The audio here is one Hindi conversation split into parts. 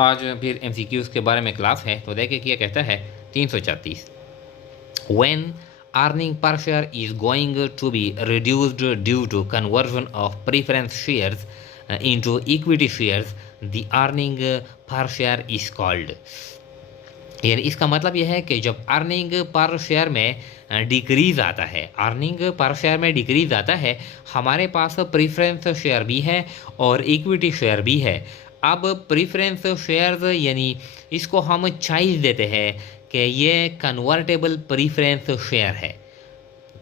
आज फिर MCQs के बारे में क्लास है, तो देखें क्या कहता है 334। When earning per share is going to be reduced due to conversion of preference shares into equity shares, the earning per share is called। यानी इसका मतलब यह है कि जब अर्निंग पर शेयर में डिक्रीज आता है, अर्निंग पर शेयर में डिक्रीज आता है, हमारे पास प्रीफरेंस शेयर भी है और इक्विटी शेयर भी है। अब प्रीफरेंस शेयर्स यानी इसको हम चॉइस देते हैं कि ये कन्वर्टेबल प्रीफरेंस शेयर है।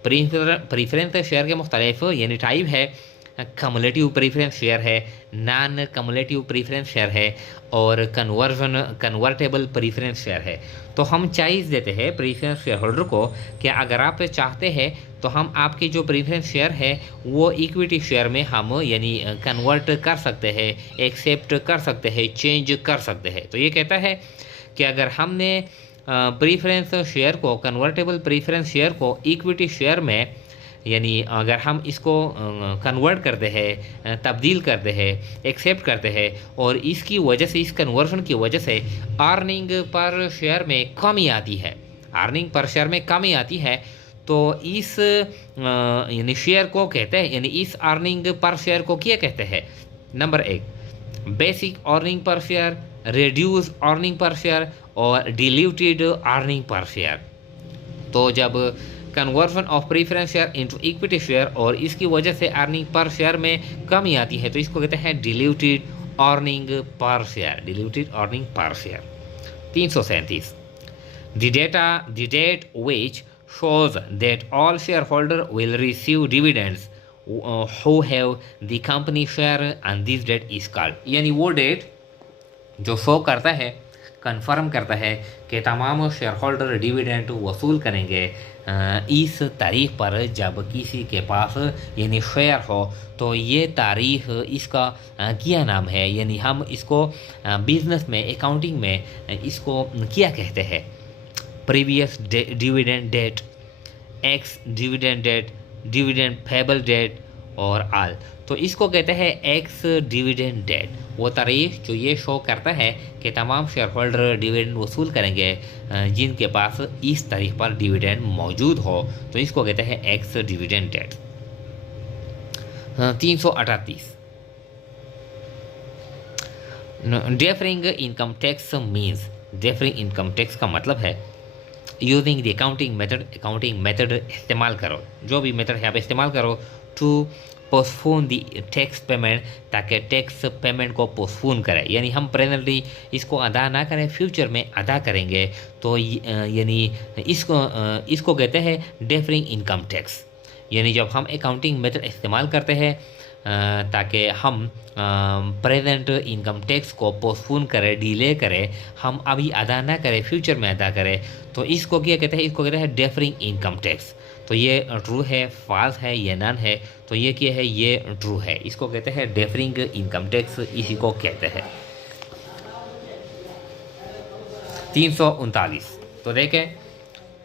प्रीफरेंस शेयर के मुख्तलिफ यानी टाइप है, कम्युलेटिव प्रीफरेंस शेयर है, नॉन कम्युलेटिव प्रीफरेंस शेयर है और कन्वर्टेबल प्रीफरेंस शेयर है। तो हम चॉइस देते हैं प्रीफरेंस शेयर होल्डर को कि अगर आप चाहते हैं तो हम आपकी जो प्रीफरेंस शेयर है वो इक्विटी शेयर में हम यानी कन्वर्ट कर सकते हैं, एक्सेप्ट कर सकते हैं, चेंज कर सकते हैं। तो ये कहता है कि अगर हमने प्रीफरेंस शेयर को, कन्वर्टेबल प्रीफरेंस शेयर को इक्विटी शेयर में यानी अगर हम इसको कन्वर्ट करते हैं, तब्दील करते हैं, एक्सेप्ट करते हैं और इसकी वजह से, इस कन्वर्शन की वजह से अर्निंग पर शेयर में कमी आती है, अर्निंग पर शेयर में कमी आती है, तो इस यानी शेयर को कहते हैं, यानी इस अर्निंग पर शेयर को क्या कहते हैं। Number 1 basic earning per share, reduce earning per share और डिल्यूटेड अर्निंग पर शेयर। तो जब conversion of preference share into equity share और इसकी वजह से अर्निंग पर शेयर में कमी आती है तो इसको कहते हैं diluted earning per share, diluted earning per share. 337 the date which shows that all shareholder will receive dividends who have the company share and this date is called। यानी वो डेट जो शो करता है, कंफर्म करता है कि तमाम शेयर होल्डर डिविडेंड वसूल करेंगे इस तारीख पर जब किसी के पास यानी शेयर हो। तो ये तारीख इसका क्या नाम है, यानी हम इसको बिजनेस में, अकाउंटिंग में इसको क्या कहते हैं। Previous dividend date, ex dividend date, dividend payable date और आल। तो इसको कहते हैं एक्स डिविडेंड डेट, वो तारीख जो ये शो करता है कि तमाम शेयर होल्डर डिविडेंड वसूल करेंगे जिनके पास इस तारीख पर डिविडेंड मौजूद हो, तो इसको कहते हैं ex dividend date. 338 deferring income tax means, deferring income tax का मतलब है यूजिंग द अकाउंटिंग मेथड इस्तेमाल करो, जो भी मेथड यहाँ पे इस्तेमाल करो to postpone the tax payment, ताकि टैक्स पेमेंट को पोस्टपोन करें, यानी हम प्रेजेंटली इसको अदा ना करें, फ्यूचर में अदा करेंगे। तो यानी इसको कहते हैं डिफरिंग इनकम टैक्स। यानी जब हम अकाउंटिंग मेथड इस्तेमाल करते हैं ताकि हम प्रेजेंट इनकम टैक्स को पोस्टपोन करें, डिले करें, हम अभी अदा ना करें, फ्यूचर में अदा करें, तो इसको क्या कहते हैं, इसको कहते हैं डिफरिंग इनकम टैक्स। तो ये ट्रू है, फॉल्स है, ये नन है, तो ये क्या है, ये ट्रू है, इसको कहते हैं डिफरिंग इनकम टैक्स, इसी को कहते हैं। 339 तो देखें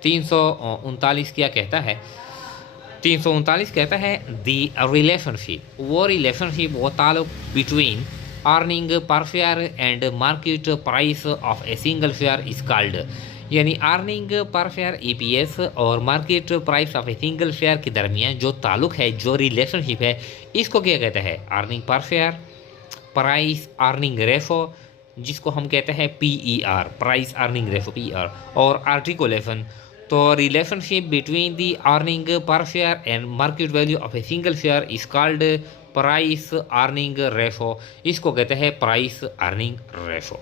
339 क्या कहता है। 339 कहता है दी रिलेशनशिप, वो रिलेशनशिप, वो ताल्लुक between earning per share and market price of a single share is called. यानी अर्निंग पर शेयर EPS और market price of a single share के दरमियान जो ताल्लुक है, जो रिलेशनशिप है, इसको क्या कहते हैं, earning per share price earning ratio, जिसको हम कहते हैं PER, price earning ratio PER, और आर्टिकुलेशन। तो relationship between the earning per share and market value of a single share is called price earning ratio, इसको कहते हैं प्राइस अर्निंग रेशो।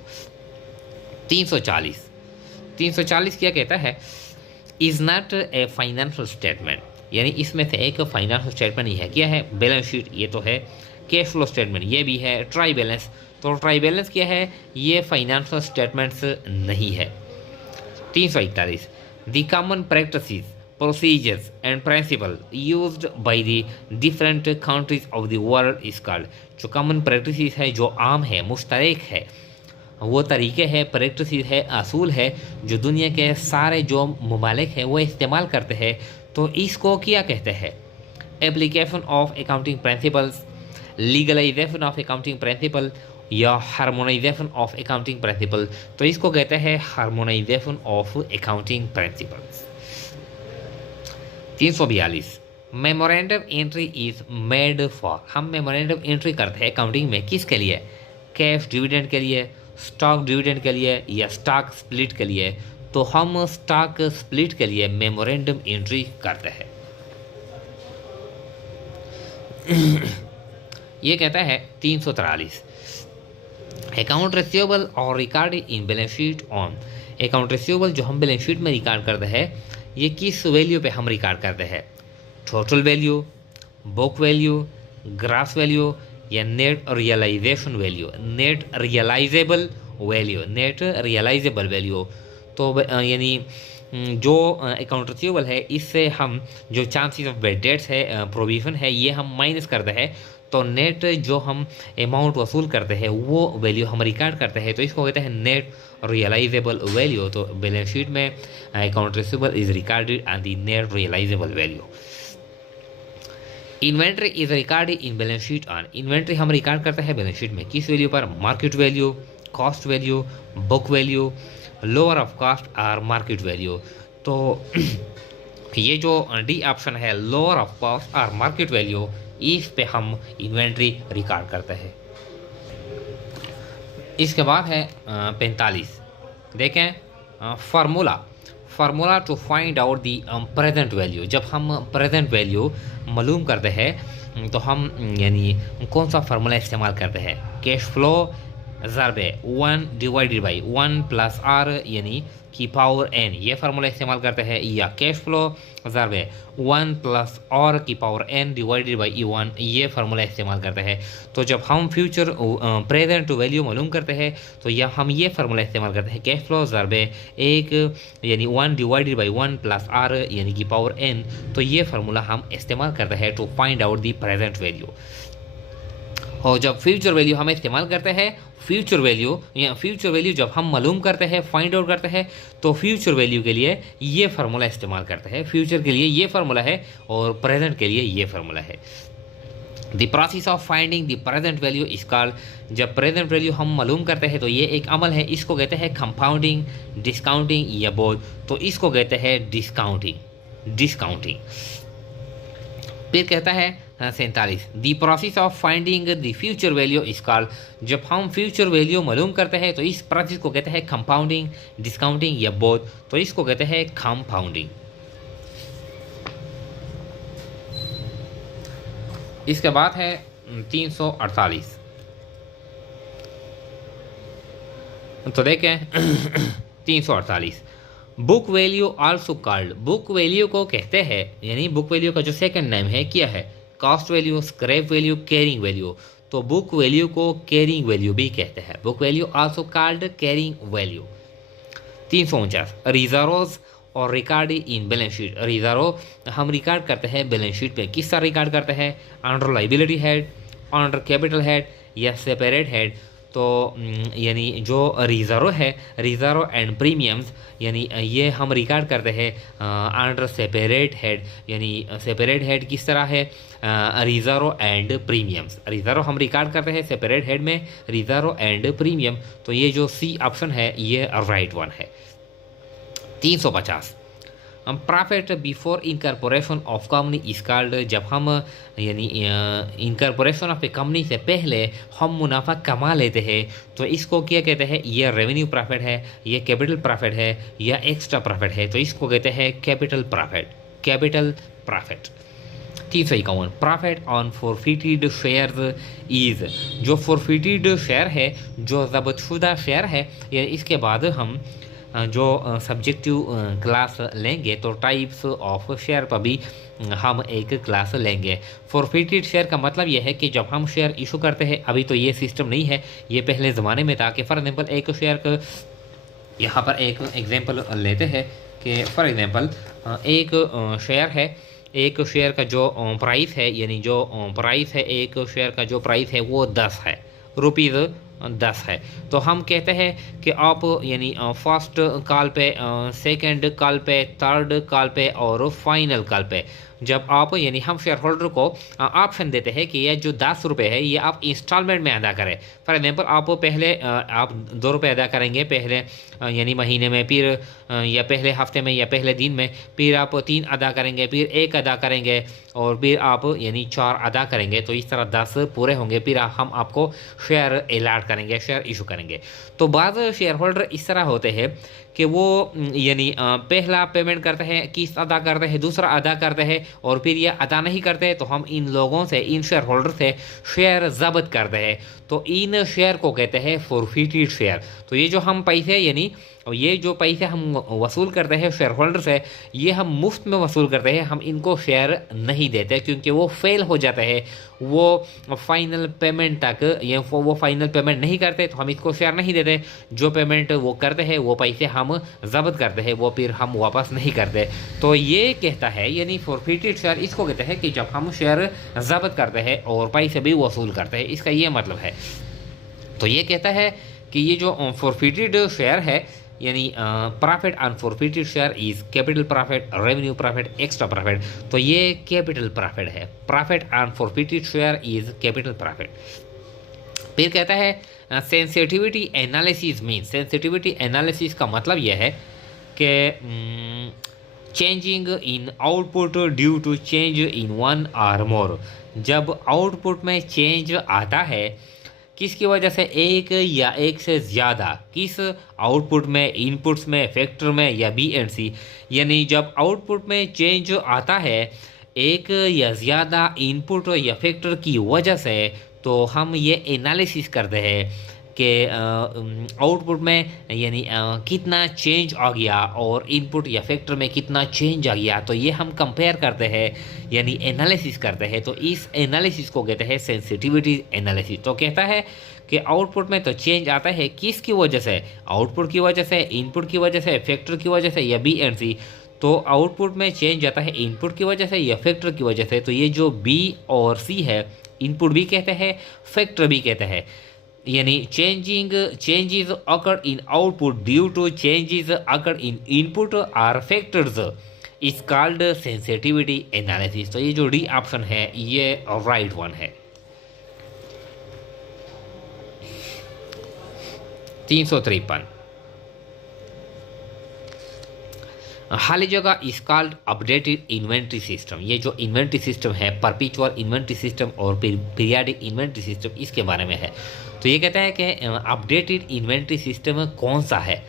340 क्या कहता है, is not a financial statement, यानी इसमें से एक फाइनेंशियल स्टेटमेंट ही है। क्या है, बैलेंस शीट, ये तो है, कैश फ्लो स्टेटमेंट ये भी है, ट्राई बैलेंस, तो ट्राई बैलेंस क्या है, ये फाइनेंशियल स्टेटमेंट्स नहीं है। 341 the common practices, procedures and principle used by the different countries of the world is called. जो कॉमन प्रैक्टिसेस है, जो आम है, मुश्तरक है, वो तरीके हैं, प्रैक्टिसेस है, असूल है जो दुनिया के सारे जो ममालिक हैं वो इस्तेमाल करते हैं, तो इसको क्या कहते हैं, application of accounting principles, legalisation of accounting principle या हार्मोनाइजेशन ऑफ अकाउंटिंग प्रिंसिपल, तो इसको कहते हैं harmonisation of accounting principles. 342 memorandum entry is made for, हम मेमोरेंडम एंट्री करते हैं अकाउंटिंग में किसके लिए? कैश डिविडेंड के लिए, स्टॉक डिविडेंड के लिए या स्टॉक स्प्लिट के लिए? तो हम स्टॉक स्प्लिट के लिए मेमोरेंडम एंट्री करते हैं। ये कहता है 343 अकाउंट रिसीवेबल और recorded in balance sheet on, account receivable जो हम बैलेंस शीट में रिकॉर्ड करते हैं ये किस वैल्यू पे हम रिकॉर्ड करते हैं? Total value, book value, gross value या net realisation value? Net realisable value, net realisable value. तो यानी जो अकाउंट रिसीवेबल है इससे हम जो चांसेस ऑफ बैड डेट्स है, प्रोविजन है, ये हम माइनस करते हैं, तो नेट जो हम अमाउंट वसूल करते हैं वो वैल्यू हम रिकॉर्ड करते हैं, तो इसको कहते हैं नेट रियलाइजेबल वैल्यू। तो बैलेंस शीट में account receivable is recorded at the net realisable value. Inventory is recorded in balance sheet on, inventory हम रिकॉर्ड करते हैं बैलेंस शीट में किस वैल्यू पर? Market value, cost value, book value, lower of cost और मार्केट वैल्यू। तो ये जो डी ऑप्शन है लोअर ऑफ कॉस्ट और मार्केट वैल्यू, इस पे हम इन्वेंट्री रिकॉर्ड करते हैं। इसके बाद है 45 देखें formula, formula to find out the present value. जब हम प्रेजेंट वैल्यू मालूम करते हैं तो हम यानी कौन सा फार्मूला इस्तेमाल करते हैं? कैश फ्लो ज़रबे 1 डिवाइडेड बाई 1 प्लस आर यानी की पावर एन, ये फार्मूला इस्तेमाल करते हैं, या कैश फ्लो ज़रबे 1 प्लस आर की power N divided by E1, ये फार्मूला इस्तेमाल करते हैं। तो जब हम फ्यूचर प्रेजेंट वैल्यू मालूम करते हैं तो यह हम ये फार्मूला इस्तेमाल करते हैं, कैश फ्लो ज़रबे एक यानी 1 डिवाइडेड बाई 1 प्लस आर यानी की पावर एन, तो ये फार्मूला हम इस्तेमाल करते हैं to find out the present value. और जब फ्यूचर वैल्यू हम इस्तेमाल करते हैं, फ्यूचर वैल्यू या फ्यूचर वैल्यू जब हम मालूम करते हैं, फाइंड आउट करते हैं, तो फ्यूचर वैल्यू के लिए ये फार्मूला इस्तेमाल करते हैं। फ्यूचर के लिए ये फार्मूला है और प्रेजेंट के लिए ये फार्मूला है। The process of finding the present value is called, जब प्रेजेंट वैल्यू हम मालूम करते हैं तो ये एक अमल है, इसको कहते हैं कंपाउंडिंग, डिस्काउंटिंग या बोथ, तो इसको कहते हैं डिस्काउंटिंग। फिर कहता है 47 the process of finding the future value is called, जब हम फ्यूचर वैल्यू मालूम करते हैं तो इस प्रोसेस को कहते हैं कंपाउंडिंग, डिस्काउंटिंग या बोथ, तो इसको कहते हैं कंपाउंडिंग। इसके बाद है 348, तो देखें 348 book value also called, book value को कहते हैं यानी बुक वैल्यू का जो सेकंड नेम है क्या है? Cost value, scrap value, carrying value. तो बुक वैल्यू को कैरिंग वैल्यू भी कहते हैं, book value also called carrying value. 349 reserves और record in balance sheet, reserve हम रिकॉर्ड करते हैं बैलेंस शीट पे, किस तरह रिकॉर्ड करते हैं? Under liability head, under capital head या सेपरेट हेड। तो यानी जो रिजर्व है, रिजर्व एंड प्रीमियम्स, यानी ये हम रिकॉर्ड करते हैं अंडर सेपरेट हेड, यानी सेपरेट हेड किस तरह है? रिजर्व एंड प्रीमियम्स, रिजर्व हम रिकॉर्ड करते हैं सेपरेट हेड में, रिजर्व एंड प्रीमियम, तो ये जो सी ऑप्शन है ये राइट वन है। 350 profit before incorporation of company is called, जब हम यानी इनकॉर्पोरेशन ऑफ ए कंपनी से पहले हम मुनाफा कमा लेते हैं तो इसको क्या कहते हैं? ये रेवेन्यू प्रॉफिट है, ये कैपिटल प्रॉफिट है या एक्स्ट्रा प्रॉफिट है, तो इसको कहते हैं capital profit, capital profit. 351 profit on forfeited shares is, जो फॉरफिटेड शेयर है, जो ज़ब्तशुदा शेयर है, या इसके बाद हम जो सब्जेक्टिव क्लास लेंगे तो टाइप्स ऑफ शेयर पर भी हम एक क्लास लेंगे। फॉरफिटेड शेयर का मतलब यह है कि जब हम शेयर इशू करते हैं, अभी तो ये सिस्टम नहीं है, ये पहले ज़माने में था कि फॉर एग्जांपल एक शेयर का, यहाँ पर एक एग्जांपल लेते हैं कि फॉर एग्जांपल एक शेयर है, एक शेयर का जो प्राइस है, यानी जो प्राइस है एक शेयर का जो प्राइस है वो 10 है, रुपीज़ 10 है, तो हम कहते हैं कि आप यानी फर्स्ट कॉल पे, सेकंड कॉल पे, थर्ड कॉल पे और फाइनल कॉल पे जब आप यानी हम शेयर होल्डर को ऑप्शन देते हैं कि ये जो 10 रुपये है ये आप इंस्टॉलमेंट में अदा करें। फॉर एग्जाम्पल आप पहले आप 2 रुपये अदा करेंगे पहले यानी महीने में, फिर या पहले हफ्ते में या पहले दिन में, फिर आप 3 अदा करेंगे, फिर 1 अदा करेंगे और फिर आप यानी 4 अदा करेंगे। तो इस तरह 10 पूरे होंगे, फिर हम आपको शेयर अलॉट करेंगे, शेयर इशू करेंगे। तो बाद शेयर होल्डर इस तरह होते हैं कि वो यानी पहला पेमेंट करते हैं, किस्त अदा करते हैं, दूसरा अदा करते हैं और फिर ये अदा नहीं करते तो हम इन लोगों से, इन शेयर होल्डर से शेयर जब्त करते हैं। तो इन शेयर को कहते हैं फॉरफिटेड शेयर। तो ये जो हम पैसे यानी ये जो पैसे हम वसूल करते हैं शेयर होल्डर से, ये हम मुफ्त में वसूल करते हैं, हम इनको शेयर नहीं देते क्योंकि वो फेल हो जाते हैं, वो फाइनल पेमेंट तक ये वो फाइनल पेमेंट नहीं करते तो हम इसको शेयर नहीं देते। जो पेमेंट वो करते हैं वो पैसे हम जब्त करते हैं, वो फिर हम वापस नहीं करते। तो ये कहता है यानी फॉरफिटेड शेयर इसको कहते हैं कि जब हम शेयर जब्त करते हैं और पैसे भी वसूल करते हैं, इसका ये मतलब है। तो ये कहता है कि ये जो फॉरफिटेड शेयर है यानी profit on forfeited share is capital profit, revenue profit, extra profit. तो ये कैपिटल प्रॉफिट है, profit on forfeited share is capital profit. फिर कहता है sensitivity analysis means, sensitivity analysis का मतलब यह है कि changing in output due to change in one or more. जब आउटपुट में चेंज आता है किसकी वजह से, एक या एक से ज़्यादा, किस आउटपुट में, इनपुट्स में, फैक्टर में या बी एंड सी। यानी जब आउटपुट में चेंज आता है एक या ज़्यादा इनपुट या फैक्टर की वजह से, तो हम ये एनालिसिस करते हैं कि आउटपुट में यानी कितना चेंज आ गया और इनपुट या फैक्टर में कितना चेंज आ गया। तो ये हम कंपेयर करते हैं यानी एनालिसिस करते हैं। तो इस एनालिसिस को कहते हैं सेंसिटिविटी एनालिसिस। तो कहता है कि आउटपुट में तो चेंज आता है किसकी वजह से, आउटपुट की वजह से, इनपुट की वजह से, फैक्टर की वजह से या बी एंड सी। तो आउटपुट में चेंज आता है इनपुट की वजह से या फैक्टर की वजह से। तो ये जो बी और सी है, इनपुट भी कहते हैं, फैक्टर भी कहते हैं। यानी changes occurred in output due to changes occurred in input or factors is called sensitivity analysis। तो ये जो डी ऑप्शन है ये राइट वन है। 353 खाली जगह is called updated inventory system. ये जो इन्वेंट्री सिस्टम है, परपेचुअल इन्वेंट्री सिस्टम और पीरियाडिक इन्वेंट्री सिस्टम, इसके बारे में है। तो ये कहता है कि अपडेटेड इन्वेंट्री सिस्टम कौन सा है,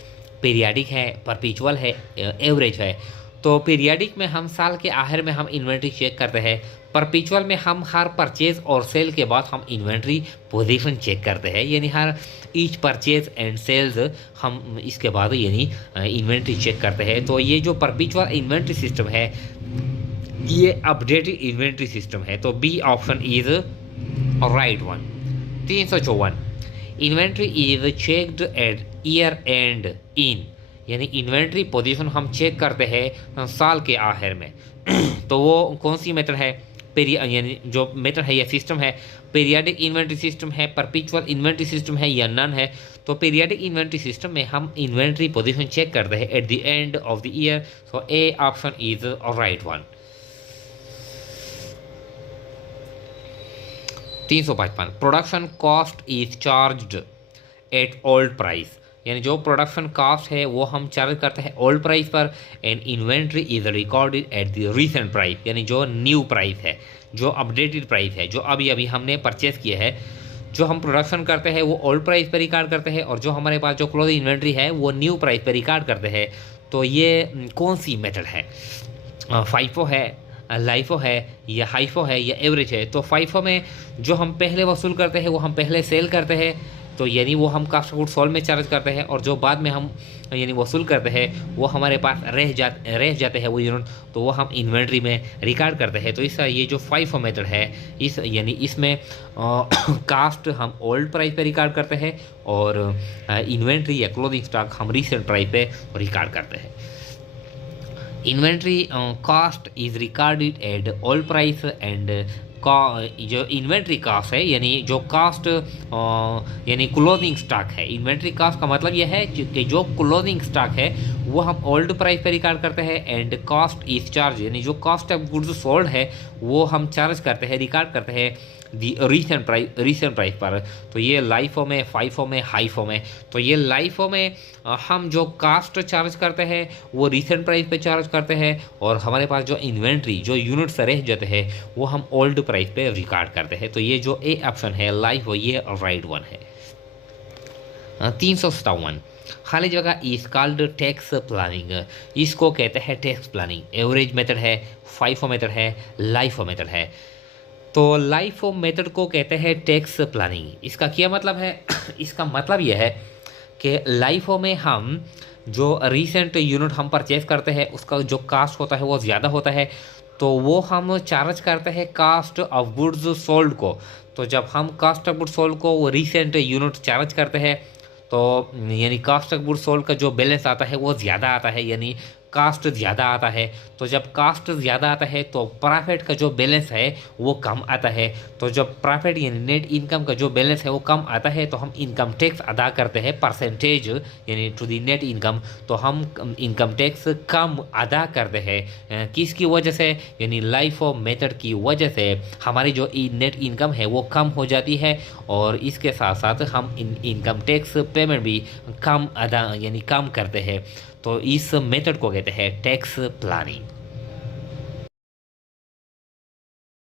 पीरियाडिक है, परपेचुअल है, एवरेज है। तो पीरियाडिक में हम साल के आखिर में हम इन्वेंट्री चेक करते हैं, परपेचुअल में हम हर परचेज और सेल के बाद हम इन्वेंट्री पोजीशन चेक करते हैं, यानी हर ईच परचेज एंड सेल्स हम इसके बाद यानी इन्वेंट्री चेक करते हैं। तो ये जो परपेचुअल इन्वेंट्री सिस्टम है ये अपडेटेड इन्वेंट्री सिस्टम है। तो B option is right one. 354 inventory is checked at year end in, यानी इन्वेंट्री पोजीशन हम चेक करते हैं साल के आखिर में। तो वो कौन सी मेथड है, यानी जो मेथड है या सिस्टम है, पीरियाडिक इन्वेंट्री सिस्टम है, परपेचुअल इन्वेंट्री सिस्टम है या नन है। तो पीरियाडिक इन्वेंट्री सिस्टम में हम इन्वेंट्री पोजीशन चेक करते हैं at the end of the year. So A option is right one. 355 production cost is charged at old price, यानी जो प्रोडक्शन कॉस्ट है वो हम चार्ज करते हैं ओल्ड प्राइस पर। And inventory is recorded at the recent price, यानी जो न्यू प्राइस है, जो अपडेटेड प्राइस है, जो अभी अभी हमने परचेज किया है। जो हम प्रोडक्शन करते हैं वो ओल्ड प्राइस पर रिकॉर्ड करते हैं और जो हमारे पास जो क्लोज इन्वेंट्री है वो न्यू प्राइस पर रिकॉर्ड करते हैं। तो ये कौन सी मेथड है, फाइफो है, लाइफो है या हाइफो है या एवरेज है। तो फाइफो में जो हम पहले वसूल करते हैं वो हम पहले सेल करते हैं, तो यानी वो हम कास्ट गुड सोल्ड में चार्ज करते हैं, और जो बाद में हम यानी वसूल करते हैं वो हमारे पास रह जाते हैं वो यूनिट, तो वो हम इन्वेंट्री में रिकॉर्ड करते हैं। तो इसका ये जो फाइफो मेथड है इस यानी इसमें कास्ट हम ओल्ड प्राइस पे रिकॉर्ड करते हैं और इन्वेंट्री या क्लोथिंग स्टॉक हम रीसेंट प्राइस पे रिकॉर्ड करते हैं। Inventory cost is recorded eight old price and जो इन्वेंट्री कास्ट है यानी जो कास्ट यानी क्लोथिंग स्टॉक है। इन्वेंट्री कास्ट का मतलब यह है कि जो क्लोथिंग स्टॉक है वो हम ओल्ड प्राइस पे रिकॉर्ड करते हैं, एंड कॉस्ट इज चार्ज यानी जो कॉस्ट ऑफ गुड्स सोल्ड है वो हम चार्ज करते हैं, रिकॉर्ड करते हैं दी रीसेंट प्राइस पर। तो ये लाइफो में, फाइफो में, हाईफो में। तो ये लाइफो में हम जो कास्ट चार्ज करते हैं वो रीसेंट प्राइस पे चार्ज करते हैं, और हमारे पास जो इन्वेंट्री जो यूनिट्स रह जाते हैं वो हम ओल्ड प्राइस पे रिकॉर्ड करते हैं। तो ये जो ए ऑप्शन है लाइफो, ये राइट वन है। 357 खाली जगह इज कॉल्ड टैक्स प्लानिंग, इसको कहते हैं टैक्स प्लानिंग। एवरेज मेथड है, फाइफो मेथड है, लाइफो मेथड है। तो लाइफो मेथड को कहते हैं टैक्स प्लानिंग। इसका क्या मतलब है? इसका मतलब यह है कि लाइफो में हम जो रिसेंट यूनिट हम परचेज करते हैं उसका जो कास्ट होता है वो ज़्यादा होता है, तो वो हम चार्ज करते हैं कास्ट ऑफ गुड्स सोल्ड को। तो जब हम कास्ट ऑफ गुड्स सोल्ड को वो रिसेंट यूनिट चार्ज करते हैं तो यानी कास्ट ऑफ गुड्स सोल्ड का जो बैलेंस आता है वो ज़्यादा आता है, यानी कास्ट ज़्यादा आता है। तो जब कास्ट ज़्यादा आता है तो प्रॉफिट का जो बैलेंस है वो कम आता है। तो जब प्रॉफिट यानी नेट इनकम का जो बैलेंस है वो कम आता है तो हम इनकम टैक्स अदा करते हैं परसेंटेज यानी टू दी नेट इनकम। तो हम इनकम टैक्स कम अदा करते हैं किसकी वजह से? यानी लाइफो मेथड की वजह से हमारी जो नेट इनकम है वो कम हो जाती है, और इसके साथ साथ हम इनकम टैक्स पेमेंट भी कम अदा यानी कम करते हैं। तो इस मेथड को कहते हैं टैक्स प्लानिंग।